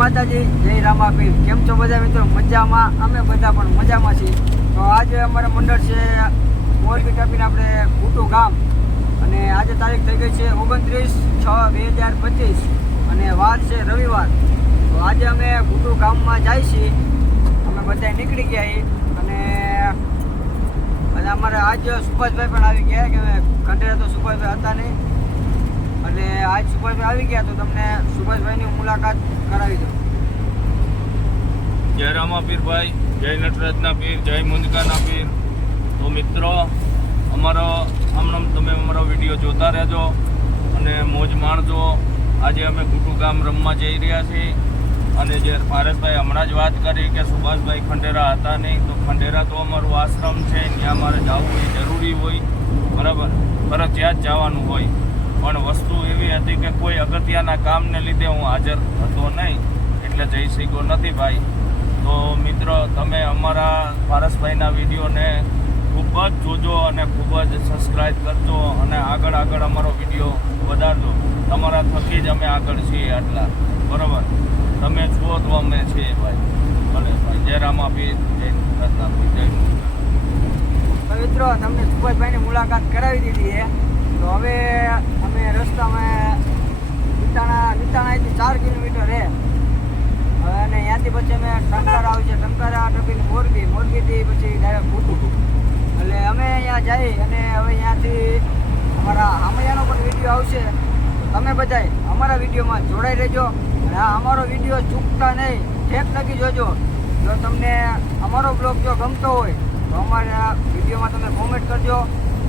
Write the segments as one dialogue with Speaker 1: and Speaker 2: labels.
Speaker 1: માતાજી, જય રામાપીર. કેમ છો બધા મિત્રો? મજામાં? અમે બધા પણ મજામાં છીએ. તો આજે અમારા મંડળ છે મોરબી ટાપીને આપણે કુટુ ગામ. અને આજે તારીખ થઈ ગઈ છે ઓગણત્રીસ છ બે હજાર પચીસ. અને વાર છે રવિવાર. તો આજે અમે કુટુ ગામમાં જાય છીએ. અમે બધા નીકળી ગયા અને અને અમારે આજ સુભાષભાઈ પણ આવી ગયા કે ખંડેરા તો સુભાષભાઈ હતા નહીં. એટલે આજ સુભાષભાઈ આવી ગયા તો તમને સુભાષભાઈની મુલાકાત કરાવી દઉં.
Speaker 2: જય રામા પીરભાઈ જય નટરાજના પીર, જય મુંદકાના પીર. તો મિત્રો, અમારો હમણાં તમે અમારો વીડિયો જોતા રહેજો અને મોજ માણજો. આજે અમે ગુટુ ગામ રમવા જઈ રહ્યા છીએ અને જે પારસભાઈ હમણાં જ વાત કરી કે સુભાષભાઈ ખંડેરા હતા નહીં, તો ખંડેરા તો અમારું આશ્રમ છે, ત્યાં મારે જવું એ જરૂરી હોય. બરાબર? ફરજિયાત જવાનું હોય. પણ વસ્તુ એવી હતી કે કોઈ અગત્યના કામને લીધે હું હાજર હતો નહીં, એટલે જઈ શક્યો નથી ભાઈ. તો મિત્રો, તમે અમારા પારસભાઈના વિડીયોને ખૂબ જ જોજો અને ખૂબ જ સબસ્ક્રાઈબ કરજો અને આગળ આગળ અમારો વીડિયો વધારજો. તમારા થકી જ અમે આગળ છીએ આટલા. બરાબર? તમે જુઓ તો અમે છીએ ભાઈ. ભલે ભાઈ, જય રામાપીર જય રત્નાપીર જય
Speaker 1: મિત્રો, તમને સુભાષભાઈની મુલાકાત કરાવી દીધી છે. તો હવે અમે રસ્તામાં વિટાણા વિટાણાથી ચાર કિલોમીટર રહે અને ત્યાંથી પછી અમે ટંકારા આવી છે ટંકારા ટપીને મોરબી. મોરબીથી પછી ડાયરેક્ટ કુટું એટલે અમે અહીંયા જઈ અને હવે ત્યાંથી અમારા આમૈયાનો પણ વીડિયો આવશે. તમે બધાય અમારા વિડીયોમાં જોડાઈ રહેજો. અને અમારો વીડિયો ચૂકતા નહીં. ઠેક નક્કી જોજો. જો તમને અમારો બ્લોગ જો ગમતો હોય, તો અમારા વિડીયોમાં તમે કોમેન્ટ કરજો.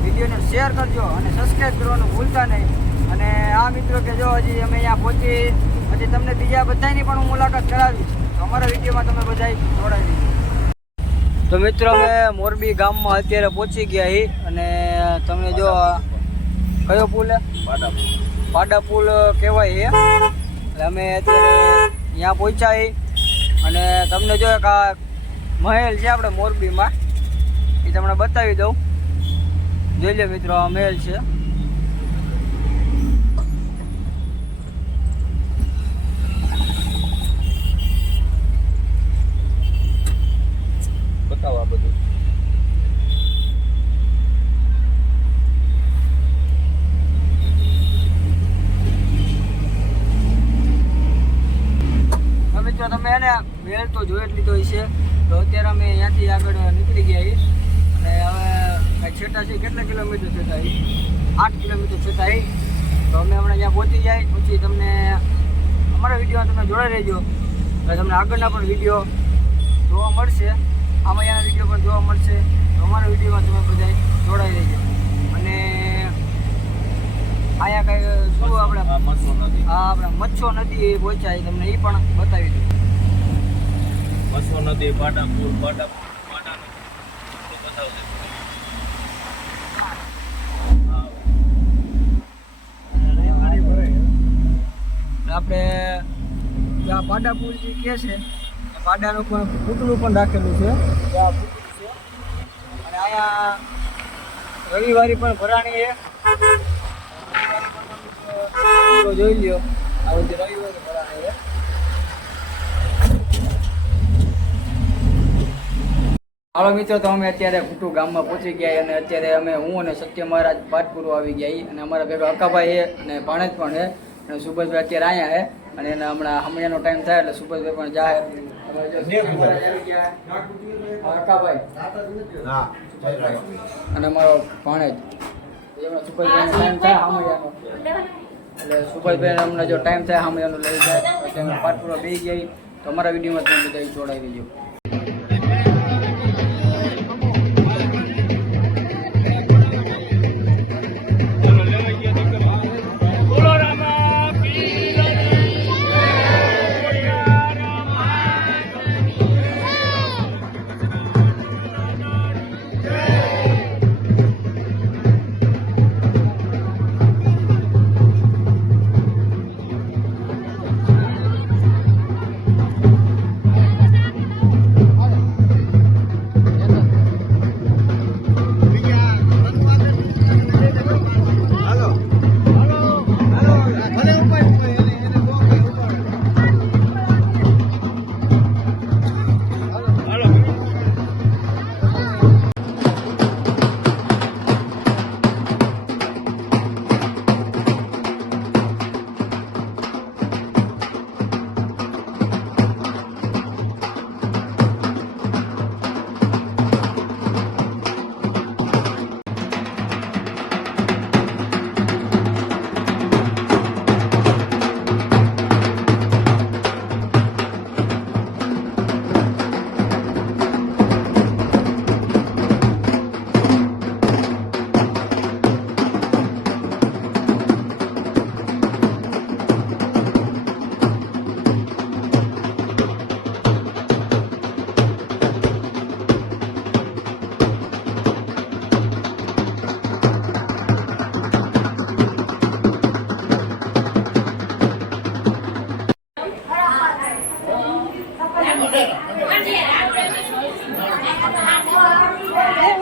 Speaker 1: વિડીયોને શેર કરજો અને સબસ્ક્રાઈબ કરવાનું ભૂલતા નહીં. અને આ મિત્રો કે જો હજી અમે અહીંયા પહોંચી પછી તમને બીજા બધાની પણ હું મુલાકાત કરાવીશ. તો અમારા વિડીયોમાં તમે બધા જોડાઈ દીધું તો મિત્રો અમે મોરબી ગામમાં અત્યારે પહોંચી ગયા હી અને તમે જો કયો પુલ
Speaker 2: બાડાપુર.
Speaker 1: પાડા પુલ કહેવાય એ અમે અત્યારે ત્યાં પહોંચ્યા અને તમને જો એક આ મહેલ છે આપણે મોરબીમાં, એ તમને બતાવી દઉં. જોઈ લો મિત્રો આ મહેલ છે.
Speaker 2: બતાવો આ બધું.
Speaker 1: તો તમે એને મેળ તો જોઈ લીધો છે તો અત્યારે અમે અહીંયાથી આગળ નીકળી ગયા છીએ. છેટા છે કેટલા કિલોમીટર છેટા છે? આઠ કિલોમીટર છેટા એ તો અમે હમણાં ત્યાં પહોંચી જાય પછી તમને અમારા વિડીયોમાં તમે જોડાઈ રહેજો. તમને આગળના પણ વીડિયો જોવા મળશે. આમાં વીડિયો પણ જોવા મળશે. અમારા વિડીયોમાં તમે બધા જોડાઈ રહેજો. અને અહીંયા કાંઈ શું આપણે
Speaker 2: હા નદી.
Speaker 1: આ આપણે મચ્છો નદી પહોંચાય તમને એ પણ બતાવી દઉં.
Speaker 2: મચ્છો નદી પાટાપુર બાડાપુર બાડાનું તો બતાવજો હા.
Speaker 1: આપણે જ્યાં પાડાપુર જે કહે છે પાડાનું પણ પૂતળું પણ રાખેલું છે. ત્યાં પૂતળું છે. અને અહીંયા રવિવારી પણ ભરાણી છે. જોઈ લ્યો. આ બધી રવિવારી ભરાણી છે. હાલો મિત્રો, તો અમે અત્યારે કુટુ ગામમાં પહોંચી ગયા અને અત્યારે અમે હું અને સત્ય મહારાજ પાટપુરો આવી ગયા અને અમારા ભેગા અકાભાઈ અને ભાણેજ પણ છે. અને સુભાષભાઈ અત્યારે અહીંયા છે અને એને હમણાં હમણાંનો ટાઈમ થાય એટલે સુભાષભાઈ પણ જાય. હવે જો સત્ય મહારાજ આવી ગયા. આ અકાભાઈ અને અમારો ભાણેજ. એમાં સુભાષભાઈનો ટાઈમ થાય હમણાંનો એટલે સુભાષભાઈ હમણાં જો ટાઈમ થાય હમણાંનો લઈ જાય. પછી અમે પાટપુરો ગઈ ગયા. તો અમારા વિડીયોમાં તમે બધા જોડાઈ દેજો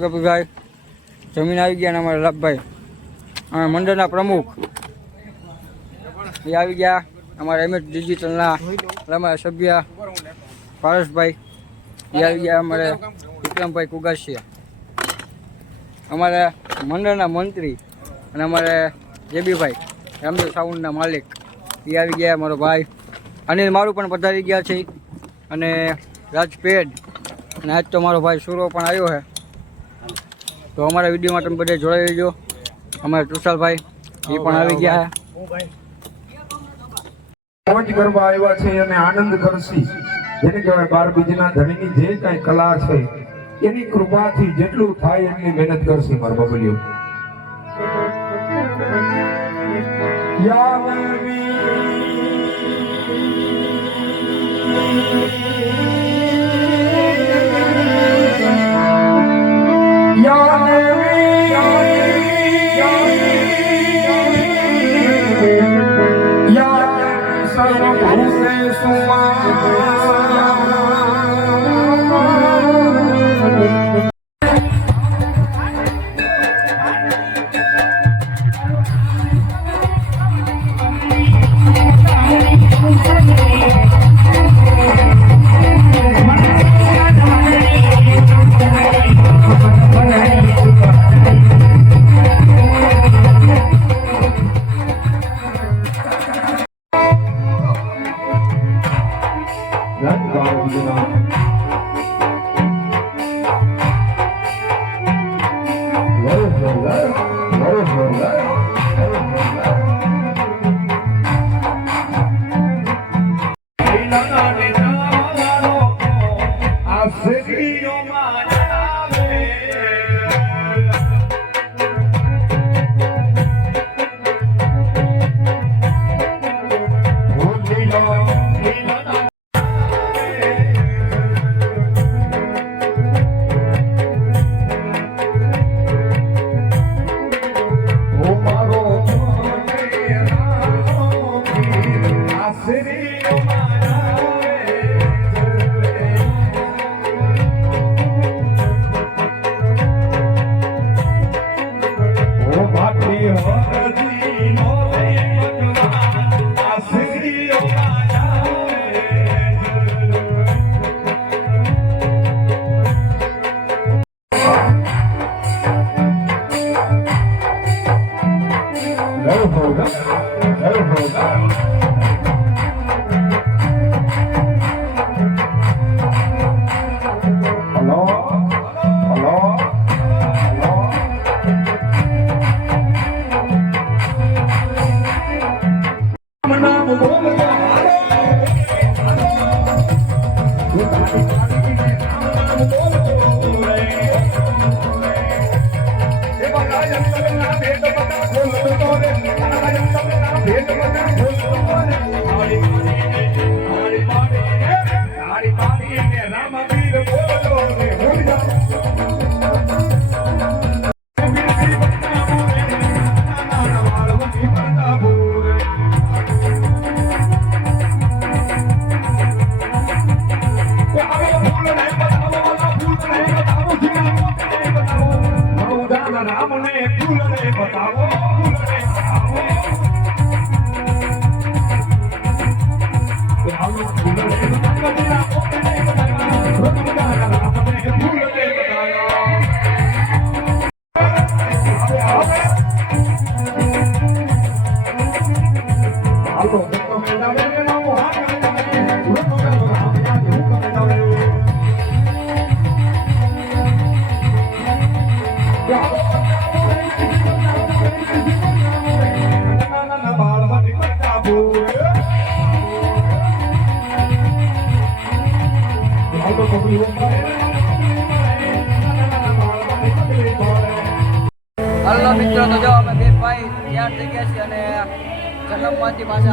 Speaker 1: કપિલભાઈ. જમીન આવી ગયા અમારા લાભભાઈ. મંડળના પ્રમુખ. એ આવી ગયા. અમારા એમએચ ડિજિટલના અમારા સભ્ય પારસભાઈ અમારે વિક્રમભાઈ કુગાસિયા અમારા મંડળના મંત્રી અને અમારે જેબીભાઈ રામદેવ સાઉન્ડના માલિક. એ આવી ગયા મારો ભાઈ. અનિલ મારું પણ પધારી ગયા છે. અને રાજપેડ અને આજ તો મારો ભાઈ સુરો પણ આવ્યો છે. તો અમારા વિડીયોમાં તમે બધે જોડાઈ લેજો. અમારા ટુશાલભાઈ એ પણ આવી ગયા છે.
Speaker 3: મોજ કરવા આવ્યા છે અને આનંદ કરશી. જેને કહેવાય બાર બીજના ધણીની જે કાંઈ કલા છે, એની કૃપાથી જેટલું થાય એટલી મહેનત કરશે મારા બબલીઓ હલો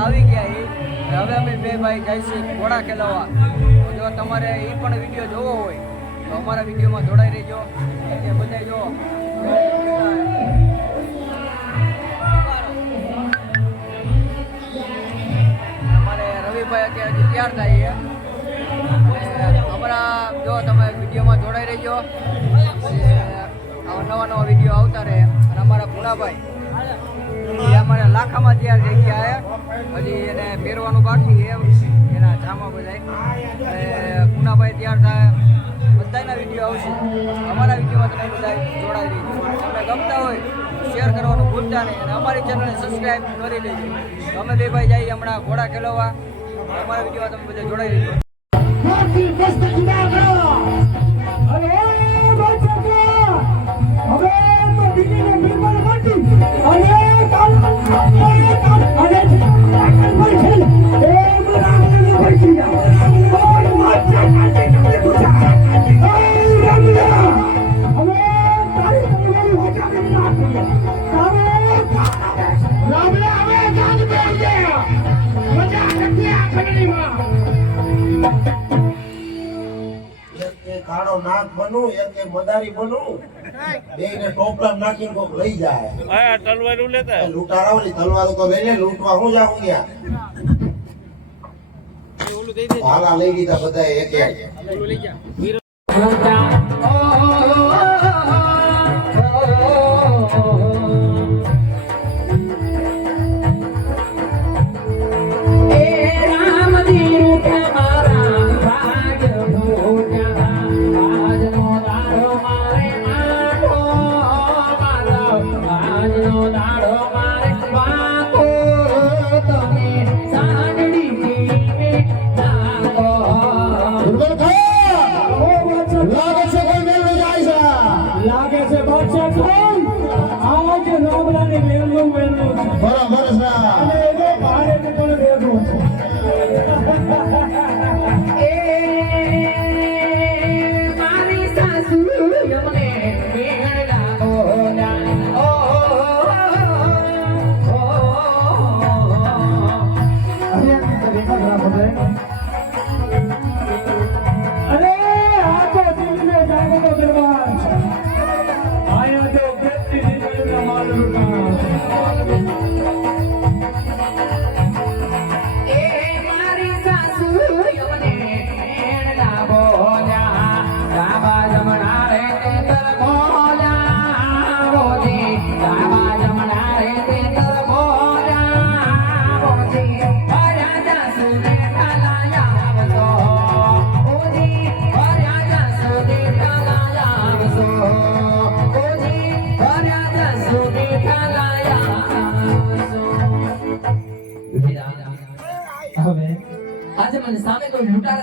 Speaker 1: આવી ગયા એ. હવે અમે બે ભાઈ જઈશું ઘોડા ખેલાવવા જો તમારે એ પણ વીડિયો જોવો હોય, તો અમારા વિડીયોમાં જોડાઈ રહેજો. એટલે બધા જો. અમારે રવિભાઈ અત્યારે હજી તૈયાર થાય છે. અમારા જો તમે વિડીયોમાં જોડાઈ રહેજો. નવા નવા વીડિયો આવતા રહે. અને અમારા ભૂણાભાઈ. એ અમારે લાખામાં જ્યાં થઈ ગયા છે, હજી એને પહેરવાનું બાકી છે. એના જામા બધા પૂનાભાઈ તૈયાર થાય, બધાના વીડિયો આવશે. અમારા વિડીયોમાં તમે બધા જોડાઈ રહીજો તમને ગમતા હોય શેર કરવાનું ભૂલતા નહીં અને અમારી ચેનલને સબસ્ક્રાઈબ કરી લેજો. અમે બે ભાઈ જઈએ હમણાં ઘોડા ખેલવવા અમારા વિડીયોમાં તમે બધા જોડાઈ રહીજો
Speaker 4: કાળો બનું એક મદારી બનું બે ટોપલા નાખીને કોક લઈ જાય.
Speaker 2: આ તલવારું લેતા.
Speaker 4: લૂંટારા ઓલી તલવારો તો લઈ લે લૂંટવા હું જાઉં ગયા ભાલા લઈ લીધા બધા એક એક.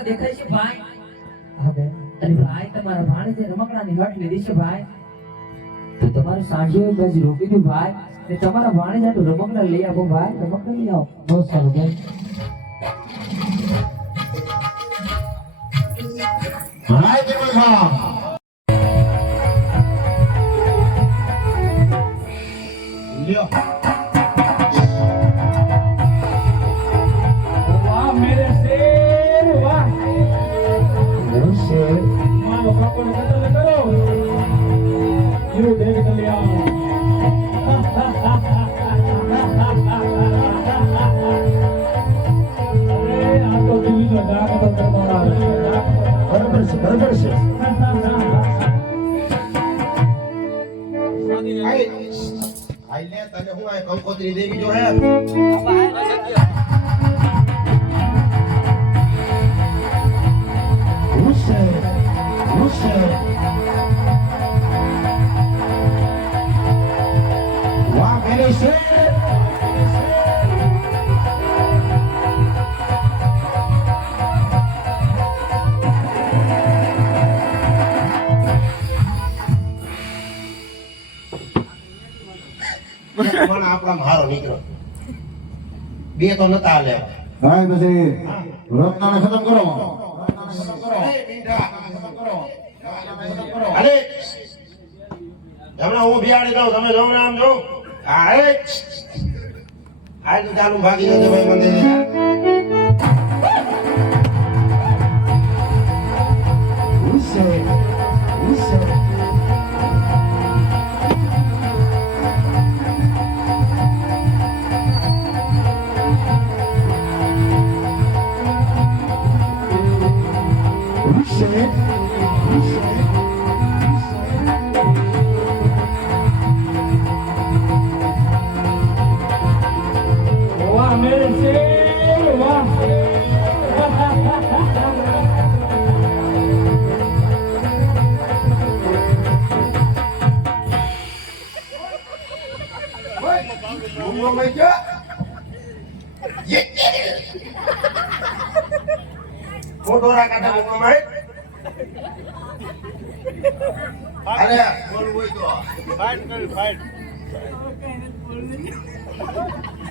Speaker 5: દેખાય છે ભાઈ?
Speaker 6: હવે
Speaker 5: અરે ભાઈ તમારા ભાણેજે રમકડાની હટ લીધી છે ભાઈ તો તમારું સાંજે એક બાજુ રોકી દઉં ભાઈ ને તમારા ભાણે જાતું રમકડા લઈ આવો ભાઈ. રમકડા લઈ આવો.
Speaker 6: બહુ સારું બેન.
Speaker 4: હાય લ્યો. લે તને હું કંકોત્રી દેવી જો હે? તો નતા લે.
Speaker 7: ભાઈ પછી રત્નાને ખતમ કરો.
Speaker 4: અરે
Speaker 7: હમણાં હું બિહાડી દઉં તમે જો આમ જો. હા એ. ચાલુ ભાગી જશે ભાઈ મંદિરે.
Speaker 6: શેર વાહ
Speaker 7: ગુંગોમાં ગયો? યે! મોટોરા કાઢા ગુંગોમાં. અરે બોલવું હોય તો બોલ એક એક બોલ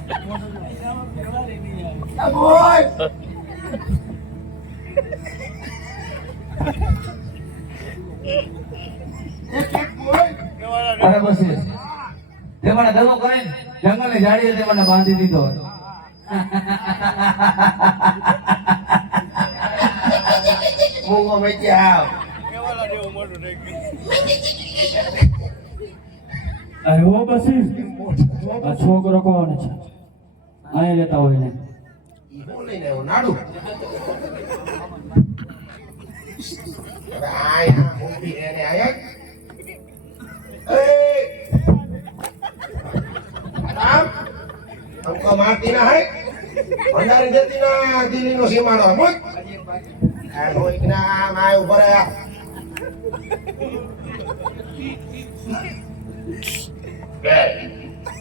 Speaker 5: અરે પછી તે મને દગો કરીને જંગલની જાડીએ તે મને બાંધી દીધો હતો.
Speaker 7: ગુંગોમાં ગયા.
Speaker 6: અરે ઓ બસી આ છોકરો કોણ છે? અહીં લેતા હોય ને
Speaker 7: ઈ હું લઈને આવ્યો નાડુ હવે આયા ઊભી રહે ને આયા એ રામ हमको मारती ना है भंडारी देती ना दिल्ली नो सीमाड़ो मुझ આ રોઈક ના માય ઉપર આયા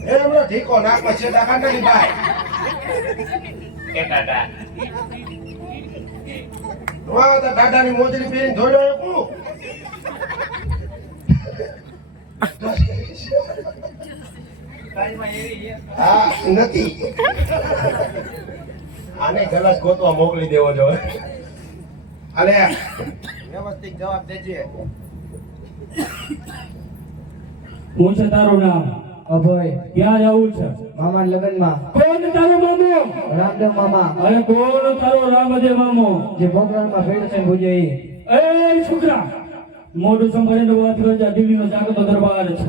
Speaker 7: બે એ હમણાં ઠીકો નાક પછી દાખા નહીં ભાઈ એ દાદા વાહ તો દાદાની મોજડી પહેરીને ધોડ્યો કોણ? હા નથી. આને ગલાસ ગોતવા મોકલી દેવો અલે વ્યવસ્થિત જવાબ દેજે.
Speaker 6: છે તારું નામ?
Speaker 5: અભય
Speaker 6: ક્યાં જવું છે?
Speaker 5: મામા લગ્નમાં.
Speaker 6: કોણ તારો મામો?
Speaker 5: રામદેવ મામા.
Speaker 6: અરે કોણ તારો રામદેવ મામો?
Speaker 5: જે ભગવાનમાં ભેટ છે ભૂજે
Speaker 6: એ. છોકરા મોઢું સંભાળીને વાત કરો છે દિલ્હીનો જાગતો દરબાર છે.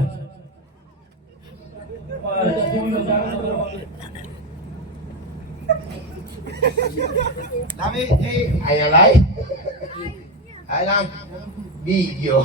Speaker 6: દરબાર છે, દિલ્હીનો જાગતો દરબાર
Speaker 7: લાવી એ આયા લાય આયા બી ગયો.